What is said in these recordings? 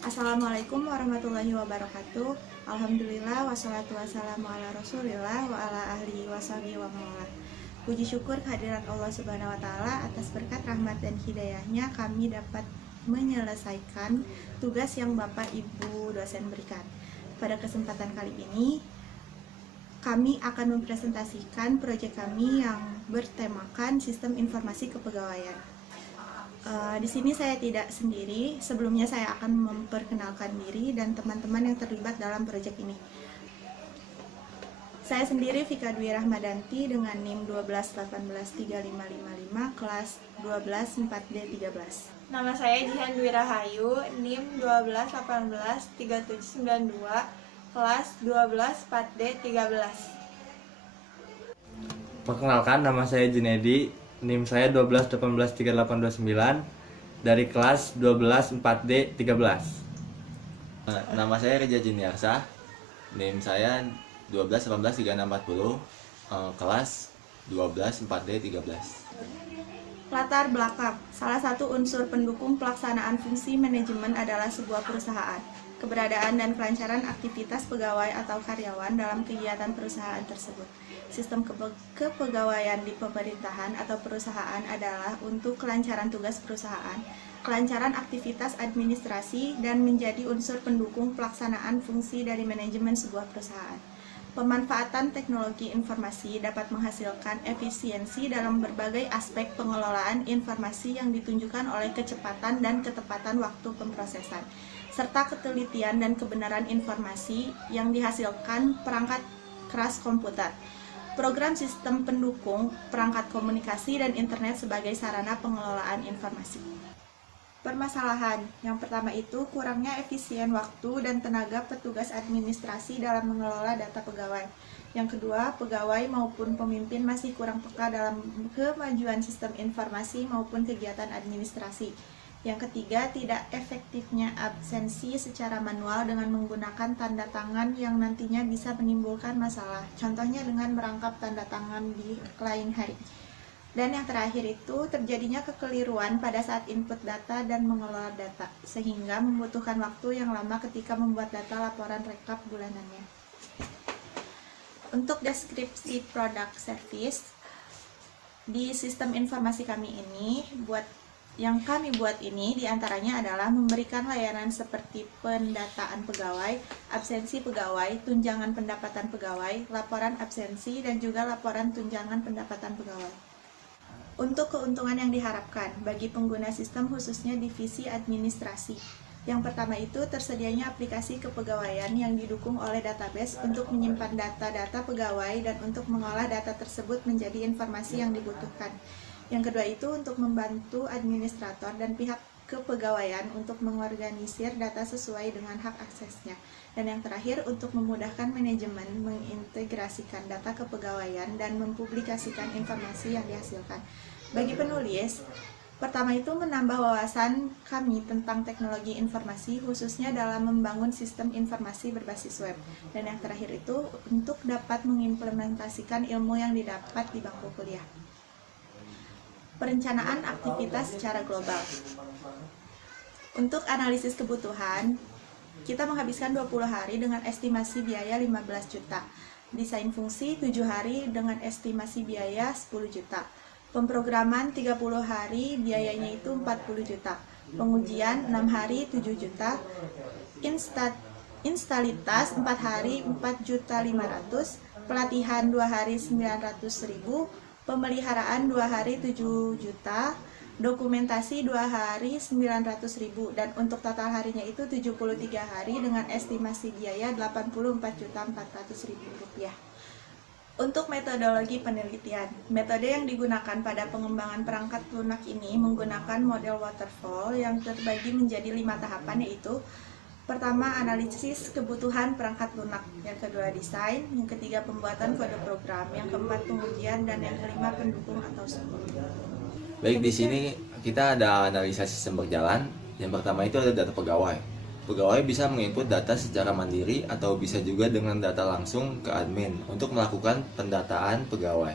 Assalamualaikum warahmatullahi wabarakatuh. Alhamdulillah wassalatu wassalamu ala rasulillah wa ala ahli washabihi wa mawala. Puji syukur kehadirat Allah Subhanahu wa taala atas berkat rahmat dan hidayahnya kami dapat menyelesaikan tugas yang Bapak Ibu dosen berikan. Pada kesempatan kali ini kami akan mempresentasikan proyek kami yang bertemakan sistem informasi kepegawaian. Di sini saya tidak sendiri. Sebelumnya saya akan memperkenalkan diri dan teman-teman yang terlibat dalam proyek ini. Saya sendiri Vika Dwi Rahmadanti dengan NIM 1218355 kelas 12 4D13. Nama saya Jihan Dwi Rahayu, NIM 1218392, kelas 12 4D13. Perkenalkan, nama saya Junedi, NIM saya 1218389 dari kelas 12 4D13. Nama saya Reja Juniarsa, NIM saya 1218340, kelas 12 4D13. Latar belakang, salah satu unsur pendukung pelaksanaan fungsi manajemen adalah sebuah perusahaan. Keberadaan dan kelancaran aktivitas pegawai atau karyawan dalam kegiatan perusahaan tersebut. Sistem kepegawaian di pemerintahan atau perusahaan adalah untuk kelancaran tugas perusahaan, kelancaran aktivitas administrasi, dan menjadi unsur pendukung pelaksanaan fungsi dari manajemen sebuah perusahaan. Pemanfaatan teknologi informasi dapat menghasilkan efisiensi dalam berbagai aspek pengelolaan informasi yang ditunjukkan oleh kecepatan dan ketepatan waktu pemrosesan, serta ketelitian dan kebenaran informasi yang dihasilkan perangkat keras komputer. Program sistem pendukung, perangkat komunikasi, dan internet sebagai sarana pengelolaan informasi. Permasalahan yang pertama itu kurangnya efisien waktu dan tenaga petugas administrasi dalam mengelola data pegawai. Yang kedua, pegawai maupun pemimpin masih kurang peka dalam kemajuan sistem informasi maupun kegiatan administrasi. Yang ketiga, tidak efektifnya absensi secara manual dengan menggunakan tanda tangan yang nantinya bisa menimbulkan masalah. Contohnya dengan merangkap tanda tangan di lain hari. Dan yang terakhir itu terjadinya kekeliruan pada saat input data dan mengelola data, sehingga membutuhkan waktu yang lama ketika membuat data laporan rekap bulanannya. Untuk deskripsi produk service di sistem informasi kami ini, yang kami buat ini diantaranya adalah memberikan layanan seperti pendataan pegawai, absensi pegawai, tunjangan pendapatan pegawai, laporan absensi, dan juga laporan tunjangan pendapatan pegawai. Untuk keuntungan yang diharapkan bagi pengguna sistem khususnya divisi administrasi. Yang pertama itu tersedianya aplikasi kepegawaian yang didukung oleh database untuk menyimpan data-data pegawai dan untuk mengolah data tersebut menjadi informasi yang dibutuhkan. Yang kedua itu untuk membantu administrator dan pihak kepegawaian untuk mengorganisir data sesuai dengan hak aksesnya. Dan yang terakhir untuk memudahkan manajemen mengintegrasikan data kepegawaian dan mempublikasikan informasi yang dihasilkan. Bagi penulis, pertama itu menambah wawasan kami tentang teknologi informasi khususnya dalam membangun sistem informasi berbasis web. Dan yang terakhir itu untuk dapat mengimplementasikan ilmu yang didapat di bangku kuliah. Perencanaan aktivitas secara global. Untuk analisis kebutuhan, kita menghabiskan 20 hari dengan estimasi biaya 15 juta. Desain fungsi 7 hari dengan estimasi biaya 10 juta. Pemrograman 30 hari biayanya itu 40 juta. Pengujian 6 hari 7 juta. Instalitas 4 hari 4.500.000. Pelatihan 2 hari 900.000. Pemeliharaan 2 hari 7 juta. Dokumentasi 2 hari 900.000 dan untuk total harinya itu 73 hari dengan estimasi biaya 84.400.000 rupiah. Untuk metodologi penelitian, metode yang digunakan pada pengembangan perangkat lunak ini menggunakan model waterfall yang terbagi menjadi 5 tahapan, yaitu pertama analisis kebutuhan perangkat lunak, yang kedua desain, yang ketiga pembuatan kode program, yang keempat pengujian, dan yang kelima pendukung atau support. Baik, di sini kita ada analisa sistem berjalan. Yang pertama itu ada data pegawai. Pegawai bisa menginput data secara mandiri atau bisa juga dengan data langsung ke admin untuk melakukan pendataan pegawai.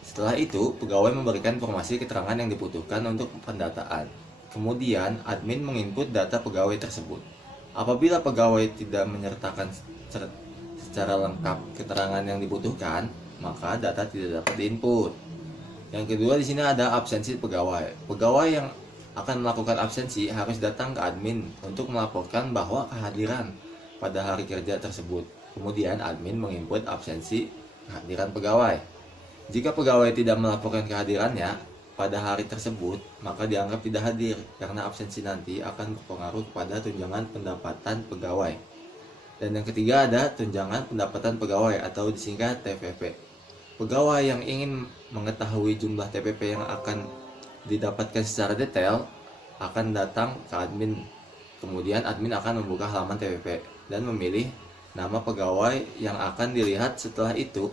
Setelah itu, pegawai memberikan informasi keterangan yang dibutuhkan untuk pendataan. Kemudian, admin menginput data pegawai tersebut. Apabila pegawai tidak menyertakan secara lengkap keterangan yang dibutuhkan, maka data tidak dapat diinput. Yang kedua, di sini ada absensi pegawai. Pegawai yang akan melakukan absensi harus datang ke admin untuk melaporkan bahwa kehadiran pada hari kerja tersebut. Kemudian admin menginput absensi kehadiran pegawai. Jika pegawai tidak melaporkan kehadirannya pada hari tersebut, maka dianggap tidak hadir karena absensi nanti akan berpengaruh kepada tunjangan pendapatan pegawai. Dan yang ketiga ada tunjangan pendapatan pegawai atau disingkat TPP. Pegawai yang ingin mengetahui jumlah TPP yang akan didapatkan secara detail akan datang ke admin. Kemudian admin akan membuka halaman TPP dan memilih nama pegawai yang akan dilihat. Setelah itu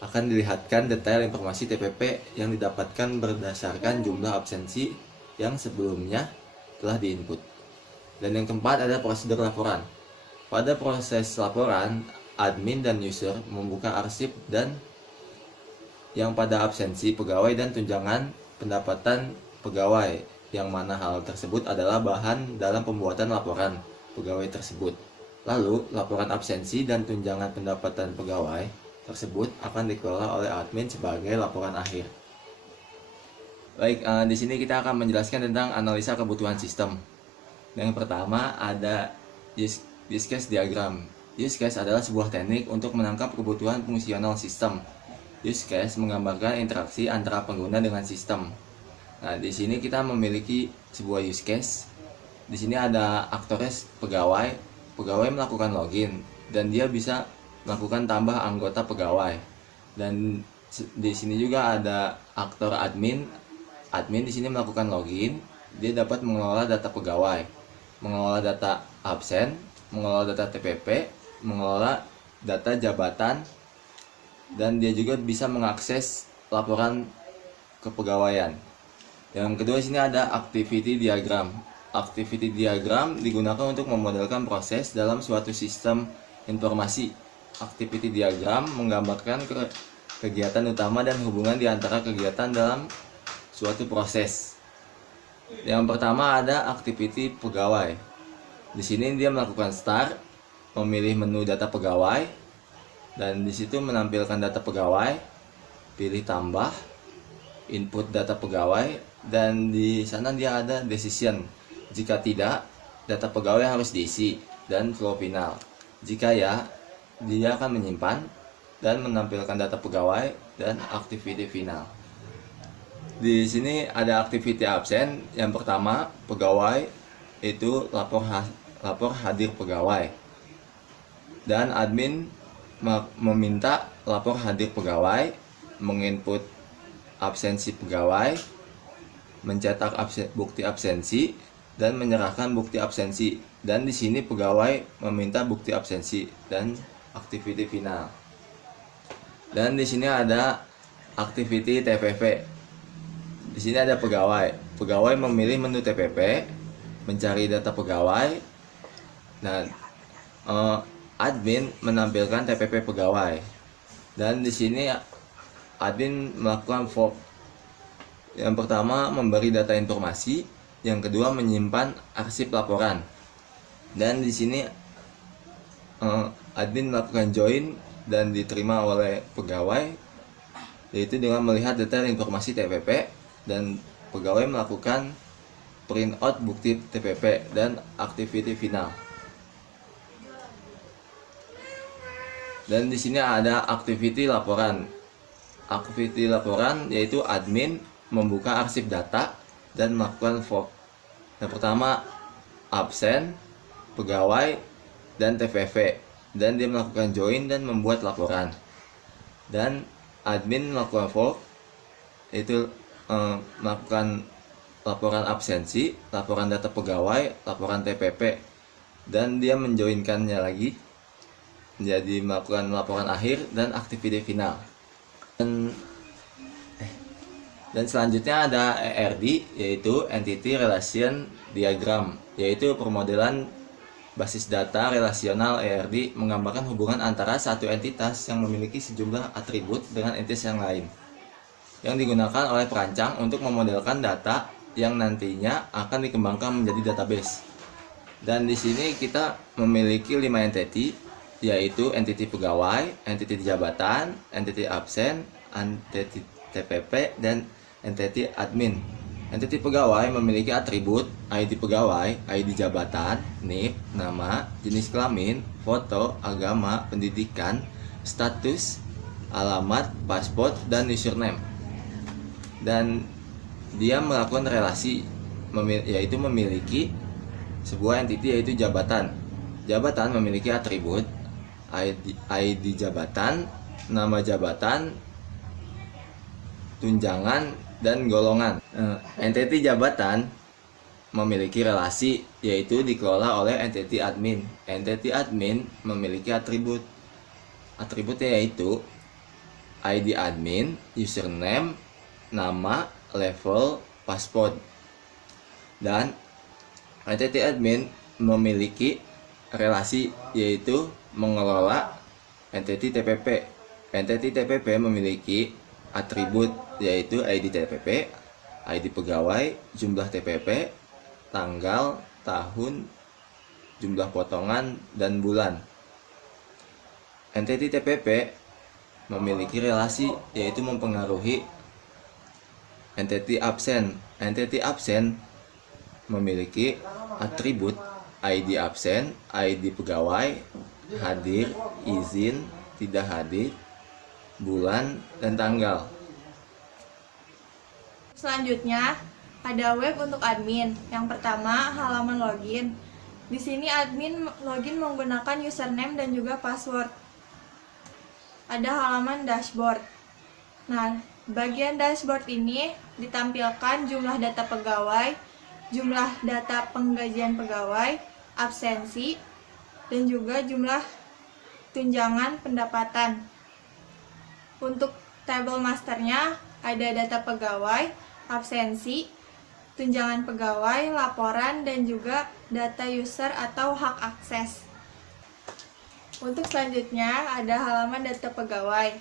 akan dilihatkan detail informasi TPP yang didapatkan berdasarkan jumlah absensi yang sebelumnya telah diinput. Dan yang keempat ada prosedur laporan. Pada proses laporan, admin dan user membuka arsip dan yang pada absensi pegawai dan tunjangan pendapatan pegawai, yang mana hal tersebut adalah bahan dalam pembuatan laporan pegawai tersebut. Lalu, laporan absensi dan tunjangan pendapatan pegawai tersebut akan dikelola oleh admin sebagai laporan akhir. Baik, di sini kita akan menjelaskan tentang analisa kebutuhan sistem. Yang pertama ada use case diagram. Use case adalah sebuah teknik untuk menangkap kebutuhan fungsional sistem. Use case menggambarkan interaksi antara pengguna dengan sistem. Nah, di sini kita memiliki sebuah use case. Di sini ada aktornya pegawai. Pegawai melakukan login dan dia bisa melakukan tambah anggota pegawai. Dan di sini juga ada aktor admin. Admin di sini melakukan login, dia dapat mengelola data pegawai, mengelola data absen, mengelola data TPP, mengelola data jabatan, dan dia juga bisa mengakses laporan kepegawaian. Yang kedua di sini ada activity diagram. Activity diagram digunakan untuk memodelkan proses dalam suatu sistem informasi. Activity diagram menggambarkan kegiatan utama dan hubungan di antara kegiatan dalam suatu proses. Yang pertama ada activity pegawai. Di sini dia melakukan start, memilih menu data pegawai, dan di situ menampilkan data pegawai, pilih tambah, input data pegawai, dan di sana dia ada decision. Jika tidak, data pegawai harus diisi, dan flow final. Jika ya, dia akan menyimpan dan menampilkan data pegawai dan activity final. Di sini ada activity absen. Yang pertama, pegawai itu lapor hadir pegawai. Dan admin meminta lapor hadir pegawai, menginput absensi pegawai, mencetak bukti absensi dan menyerahkan bukti absensi. Dan di sini pegawai meminta bukti absensi dan activity final. Dan di sini ada activity TPP. Di sini ada pegawai. Pegawai memilih menu TPP, mencari data pegawai, dan admin menampilkan TPP pegawai. Dan di sini admin melakukan fork. Yang pertama memberi data informasi, yang kedua menyimpan arsip laporan. Dan di sini admin melakukan join dan diterima oleh pegawai, yaitu dengan melihat detail informasi TPP, dan pegawai melakukan print out bukti TPP dan activity final. Dan di sini ada activity laporan. Activity laporan yaitu admin membuka arsip data dan melakukan fork. Yang pertama absen, pegawai, dan TPP, dan dia melakukan join dan membuat laporan. Dan admin melakukan fork, yaitu melakukan laporan absensi, laporan data pegawai, laporan TPP, dan dia menjoinkannya lagi menjadi melakukan laporan akhir dan activity final. Dan selanjutnya ada ERD, yaitu Entity Relation Diagram, yaitu permodelan basis data relasional. ERD menggambarkan hubungan antara satu entitas yang memiliki sejumlah atribut dengan entitas yang lain, yang digunakan oleh perancang untuk memodelkan data yang nantinya akan dikembangkan menjadi database. Dan di sini kita memiliki 5 entity, yaitu entity pegawai, entity jabatan, entity absen, entity TPP, dan entity admin. Entity pegawai memiliki atribut ID pegawai, ID jabatan, NIP, nama, jenis kelamin, foto, agama, pendidikan, status, alamat, paspor, dan username. Dan dia melakukan relasi, yaitu memiliki sebuah entity yaitu jabatan. Jabatan memiliki atribut ID jabatan, nama jabatan, tunjangan, dan golongan. Entity jabatan memiliki relasi, yaitu dikelola oleh entity admin. Entity admin memiliki atribut. Atributnya yaitu ID admin, username, nama, level, paspor. Dan entity admin memiliki relasi, yaitu mengelola entity TPP. Entity TPP memiliki atribut, yaitu ID TPP, ID pegawai, jumlah TPP, tanggal, tahun, jumlah potongan, dan bulan. Entity TPP memiliki relasi, yaitu mempengaruhi entity absen. Entity absen memiliki atribut ID absen, ID pegawai, hadir, izin, tidak hadir, bulan, dan tanggal. Selanjutnya, ada web untuk admin. Yang pertama, halaman login. Di sini admin login menggunakan username dan juga password. Ada halaman dashboard. Nah, bagian dashboard ini ditampilkan jumlah data pegawai, jumlah data penggajian pegawai, absensi, dan juga jumlah tunjangan pendapatan. Untuk tabel masternya ada data pegawai, absensi, tunjangan pegawai, laporan, dan juga data user atau hak akses. Untuk selanjutnya ada halaman data pegawai.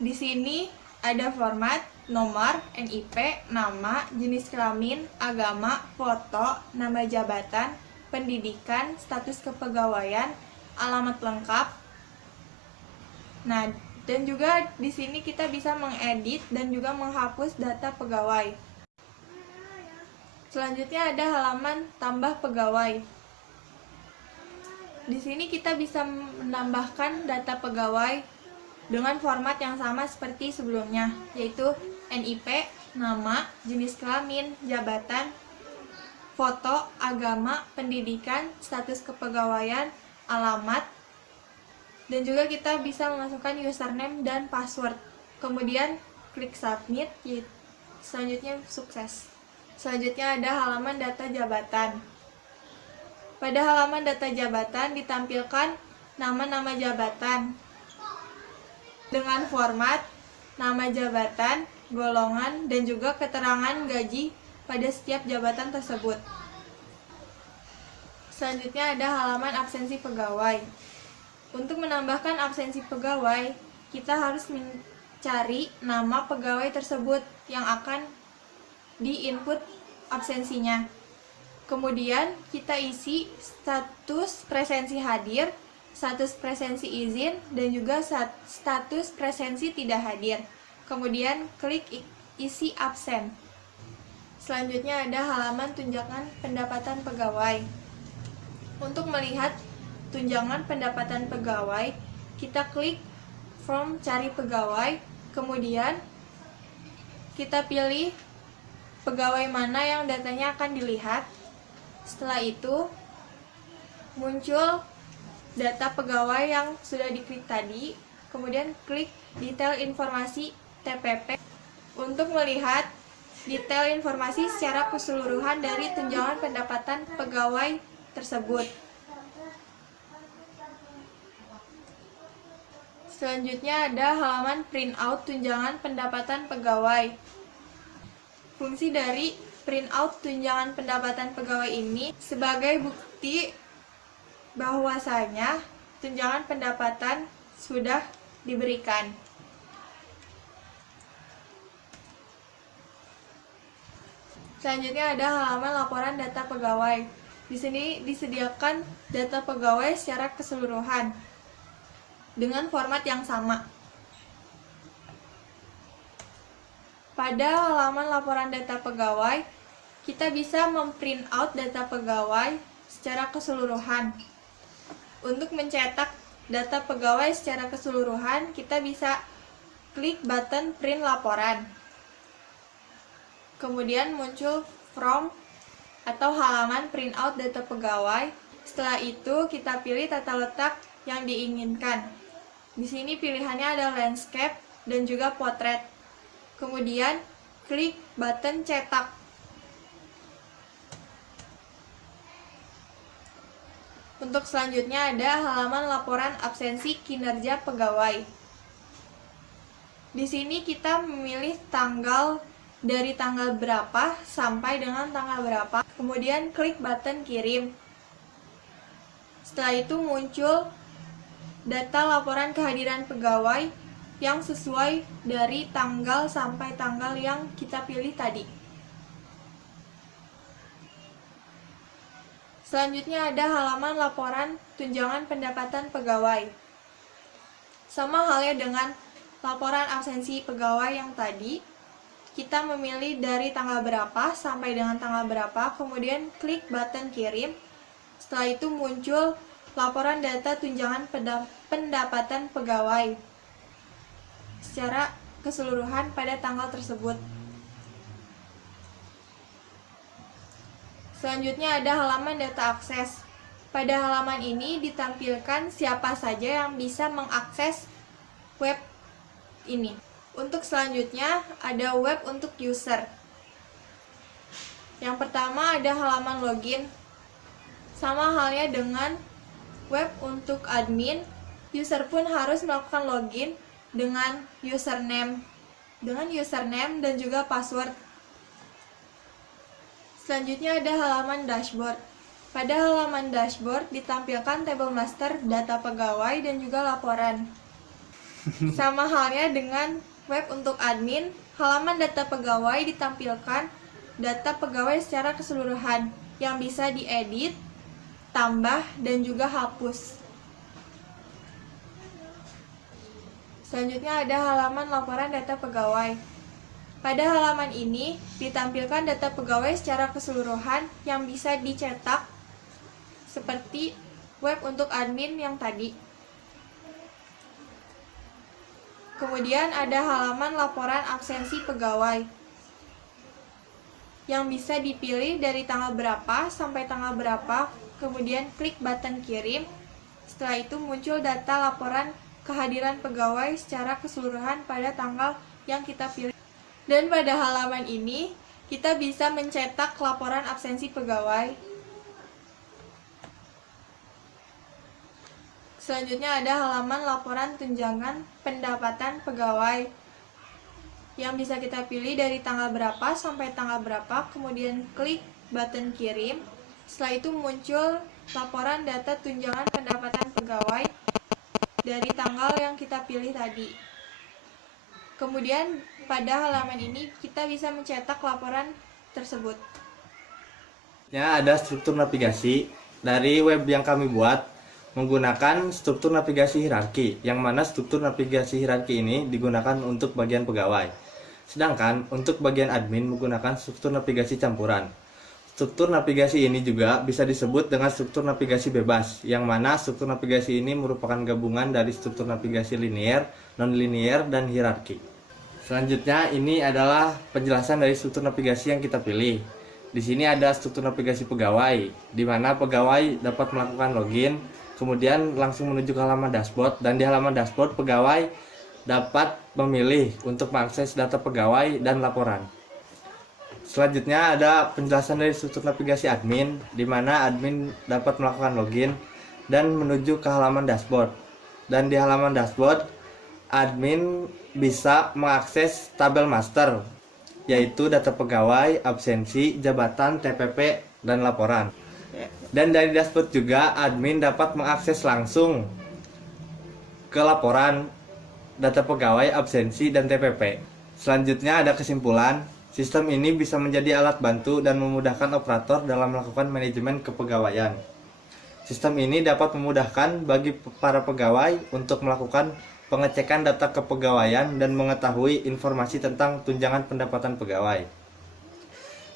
Di sini ada format, nomor, NIP, nama, jenis kelamin, agama, foto, nama jabatan, pendidikan, status kepegawaian, alamat lengkap. Nah, dan juga di sini kita bisa mengedit dan juga menghapus data pegawai. Selanjutnya ada halaman tambah pegawai. Di sini kita bisa menambahkan data pegawai dengan format yang sama seperti sebelumnya, yaitu NIP, nama, jenis kelamin, jabatan, foto, agama, pendidikan, status kepegawaian, alamat, dan juga kita bisa memasukkan username dan password. Kemudian klik submit, selanjutnya sukses. Selanjutnya ada halaman data jabatan. Pada halaman data jabatan ditampilkan nama-nama jabatan dengan format, nama jabatan, golongan, dan juga keterangan gaji pada setiap jabatan tersebut. Selanjutnya ada halaman absensi pegawai. Untuk menambahkan absensi pegawai, kita harus mencari nama pegawai tersebut yang akan di-input absensinya. Kemudian kita isi status presensi hadir, status presensi izin, dan juga status presensi tidak hadir. Kemudian klik isi absen. Selanjutnya ada halaman tunjangan pendapatan pegawai. Untuk melihat tunjangan pendapatan pegawai, kita klik form cari pegawai, kemudian kita pilih pegawai mana yang datanya akan dilihat. Setelah itu muncul data pegawai yang sudah diklik tadi, kemudian klik detail informasi TPP untuk melihat detail informasi secara keseluruhan dari tunjangan pendapatan pegawai tersebut. Selanjutnya ada halaman printout tunjangan pendapatan pegawai. Fungsi dari printout tunjangan pendapatan pegawai ini sebagai bukti bahwasanya tunjangan pendapatan sudah diberikan. Selanjutnya ada halaman laporan data pegawai. Di sini disediakan data pegawai secara keseluruhan dengan format yang sama. Pada halaman laporan data pegawai, kita bisa memprint out data pegawai secara keseluruhan. Untuk mencetak data pegawai secara keseluruhan, kita bisa klik button print laporan. Kemudian muncul from atau halaman print out data pegawai. Setelah itu kita pilih tata letak yang diinginkan. Di sini pilihannya ada landscape dan juga portrait. Kemudian klik button cetak. Untuk selanjutnya ada halaman laporan absensi kinerja pegawai. Di sini kita memilih tanggal dari tanggal berapa sampai dengan tanggal berapa. Kemudian klik button kirim. Setelah itu muncul data laporan kehadiran pegawai yang sesuai dari tanggal sampai tanggal yang kita pilih tadi. Selanjutnya ada halaman laporan tunjangan pendapatan pegawai. Sama halnya dengan laporan absensi pegawai yang tadi, kita memilih dari tanggal berapa sampai dengan tanggal berapa, kemudian klik button kirim. Setelah itu muncul laporan data tunjangan pendapatan pegawai secara keseluruhan pada tanggal tersebut. Selanjutnya ada halaman data akses. Pada halaman ini ditampilkan siapa saja yang bisa mengakses web ini. Untuk selanjutnya ada web untuk user. Yang pertama ada halaman login. Sama halnya dengan web untuk admin, user pun harus melakukan login dengan username dan juga password. Selanjutnya ada halaman dashboard. Pada halaman dashboard ditampilkan tabel master data pegawai dan juga laporan. Sama halnya dengan web untuk admin, halaman data pegawai ditampilkan data pegawai secara keseluruhan yang bisa diedit, tambah, dan juga hapus. Selanjutnya ada halaman laporan data pegawai. Pada halaman ini ditampilkan data pegawai secara keseluruhan yang bisa dicetak seperti web untuk admin yang tadi. Kemudian ada halaman laporan absensi pegawai yang bisa dipilih dari tanggal berapa sampai tanggal berapa, kemudian klik button kirim. Setelah itu muncul data laporan kehadiran pegawai secara keseluruhan pada tanggal yang kita pilih. Dan pada halaman ini kita bisa mencetak laporan absensi pegawai. Selanjutnya ada halaman laporan tunjangan pendapatan pegawai yang bisa kita pilih dari tanggal berapa sampai tanggal berapa, kemudian klik button kirim. Setelah itu muncul laporan data tunjangan pendapatan pegawai dari tanggal yang kita pilih tadi. Kemudian pada halaman ini kita bisa mencetak laporan tersebut. Ya, ada struktur navigasi dari web yang kami buat menggunakan struktur navigasi hierarki, yang mana struktur navigasi hierarki ini digunakan untuk bagian pegawai. Sedangkan untuk bagian admin menggunakan struktur navigasi campuran. Struktur navigasi ini juga bisa disebut dengan struktur navigasi bebas, yang mana struktur navigasi ini merupakan gabungan dari struktur navigasi linear, non-linear, dan hierarki. Selanjutnya ini adalah penjelasan dari struktur navigasi yang kita pilih. Di sini ada struktur navigasi pegawai, di mana pegawai dapat melakukan login, kemudian langsung menuju ke halaman dashboard, dan di halaman dashboard pegawai dapat memilih untuk mengakses data pegawai dan laporan. Selanjutnya ada penjelasan dari struktur navigasi admin, di mana admin dapat melakukan login dan menuju ke halaman dashboard. Dan di halaman dashboard, admin bisa mengakses tabel master, yaitu data pegawai, absensi, jabatan, TPP, dan laporan. Dan dari dashboard juga, admin dapat mengakses langsung ke laporan, data pegawai, absensi, dan TPP. Selanjutnya ada kesimpulan. Sistem ini bisa menjadi alat bantu dan memudahkan operator dalam melakukan manajemen kepegawaian. Sistem ini dapat memudahkan bagi para pegawai untuk melakukan pengecekan data kepegawaian dan mengetahui informasi tentang tunjangan pendapatan pegawai.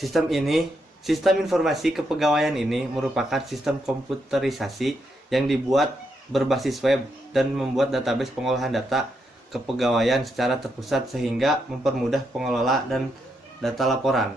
Sistem informasi kepegawaian ini merupakan sistem komputerisasi yang dibuat berbasis web dan membuat database pengolahan data kepegawaian secara terpusat sehingga mempermudah pengelola dan data laporan.